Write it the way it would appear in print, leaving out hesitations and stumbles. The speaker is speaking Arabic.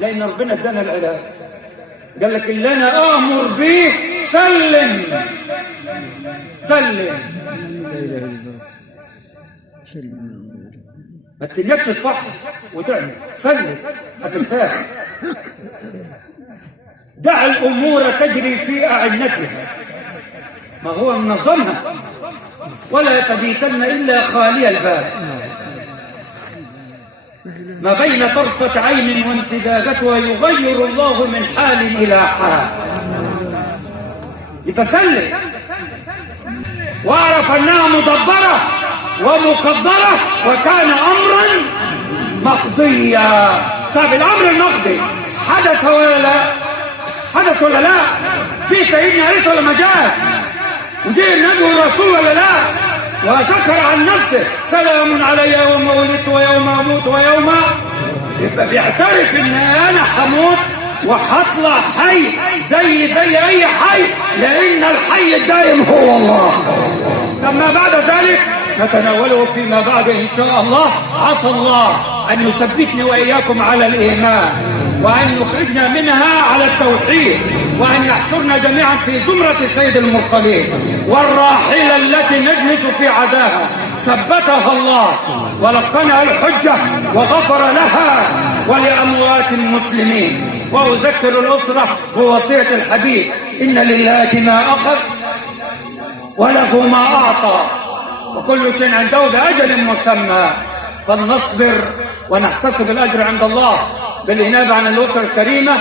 لأن ربنا ادانا العلاج. قال لك اللي أنا آمر به سلم سلم، ما تنكش تفحص وتعمل، سلم هترتاح. دع الأمور تجري في أعنتها، ما هو منظمها، ولا تبيتن إلا خالي البال. ما بين طرفة عين وانتباهتها يغير الله من حال إلى حال. يبقى سلم واعرف أنها مدبرة ومقدرة وكان أمرا مقضيا. طب الأمر المقضي حدث ولا لا؟ حدث ولا لا؟ في سيدنا عيسى ولا ما جاء؟ وجاء النبي والرسول ولا لا؟ وذكر عن نفسه سلام علي يوم ولدت ويوم اموت ويوم. يبقى بيعترف ان انا حموت وحطلع حي زي اي حي، لان الحي الدائم هو الله. ثم بعد ذلك نتناوله فيما بعد ان شاء الله. عسى الله ان يثبتني واياكم على الايمان، وان يخرجنا منها على التوحيد، وان يحشرنا جميعا في زمرة سيد المرسلين. والراحلة التي نجلس في عداها ثبتها الله ولقنها الحجة وغفر لها ولأموات المسلمين. وأذكر الأسرة بوصية الحبيب: إن لله ما أخذ وله ما أعطى وكل شيء عنده بأجل مسمى. فلنصبر ونحتسب الأجر عند الله بالإنابة عن الأسرة الكريمة